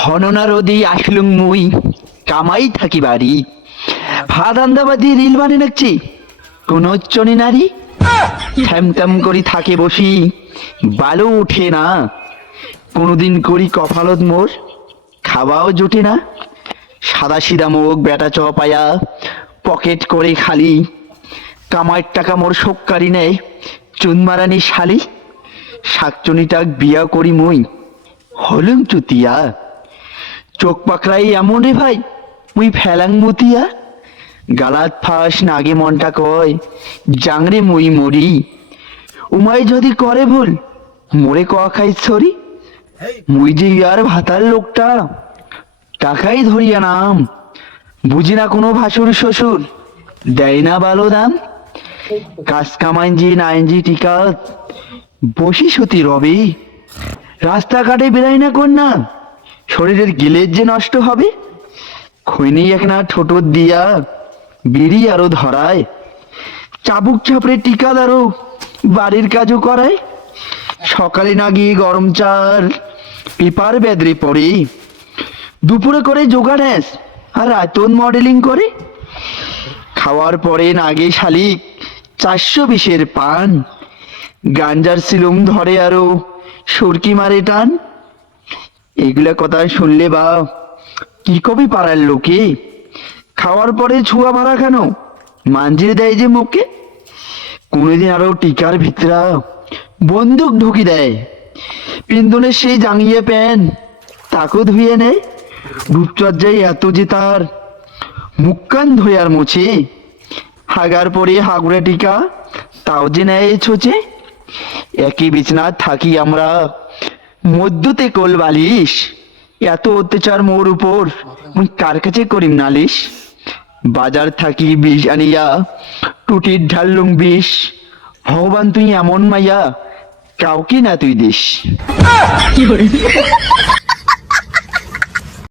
হননা রদি আসলুং মুই, কামাই থাকি বাড়ি। ভাত আন্দাবাদি রিল বানে নাকছি কোন চনি নারী? থ্যামথ্যাম করি থাকে বসি, বালু উঠে না। কোনোদিন করি কপালত মোর, খাওয়াও জুটে না। সাদা সিদা মুখ বেটা চপায়া, পকেট করে খালি। কামাইয়ের টাকা মোর সক্কারি নেয় চুনমারানি শালি। শাকচুনিটাক বিয়া করি মুই, হলুম চুতিয়া। চোখ পাকড়াই এমন রে ভাই? মুই ফেলাং মতিয়া? গালাত ফাঁস নাগে মনটা কয় জাংরে মুই মরি। উমাই যদি করে ভুল মোরে ক খাই ছড়ি মুই যে ইয়ার ভাতার লোকটা টাকাই ধরিয়া নাম। বুঝি না কোনো ভাসুর শ্বশুর দেয় না ভালো দাম। কাজ কামাইনজি নাইনজি টিকা বসি সতী রবি। রাস্তাঘাটে বেরাই না কন্যা। শরীরের গিলের যে নষ্ট হবে, খৈনি এক না ঠোঁটো দিয়া বিড়ি আরও ধরায়, চাবুক চাপড়ে টিকা দারো, বাড়ির কাজও করায়। সকালে না গিয়ে গরম চাল, পেপার বেদরে পড়ে। দুপুরে করে যোগা ড্যান্স আর রাতন মডেলিং করে। খাওয়ার পরে নাগে শালিক চারশো বিশের পান। গাঞ্জার সিলুম ধরে আরও, সুরকি মারে টান। এগুলা কথা শুনলে বা কি কবি পাড়ার লোকে? খাওয়ার পরে ছুয়া ভাড়া কেন? মাঞ্জিরে দেয় যে মুখে। কোনোদিন আরও টিকার ভিতরা বন্দুক ঢুকি দেয়। পিন্দনের সেই জাঙিয়ে প্যান তাকেও ধুয়ে নেয়। রূপচর্যায় এত যে তার মুক্কান ধোয়ার মুছে। হাগার পরে হাগুড়া টিকা, তাও যে নেয় ছোচে। একই বিছনা থাকি আমরা। মধ্যতে কোল বালিশ, এত অত্যাচার মোর উপর। কার কাছে করিম নালিশ? বাজার থাকি বিষ আনিয়া, টুটির ঢাললুম বিষ। ভগবান তুই এমন মাইয়া, কাউকে না তুই দিস।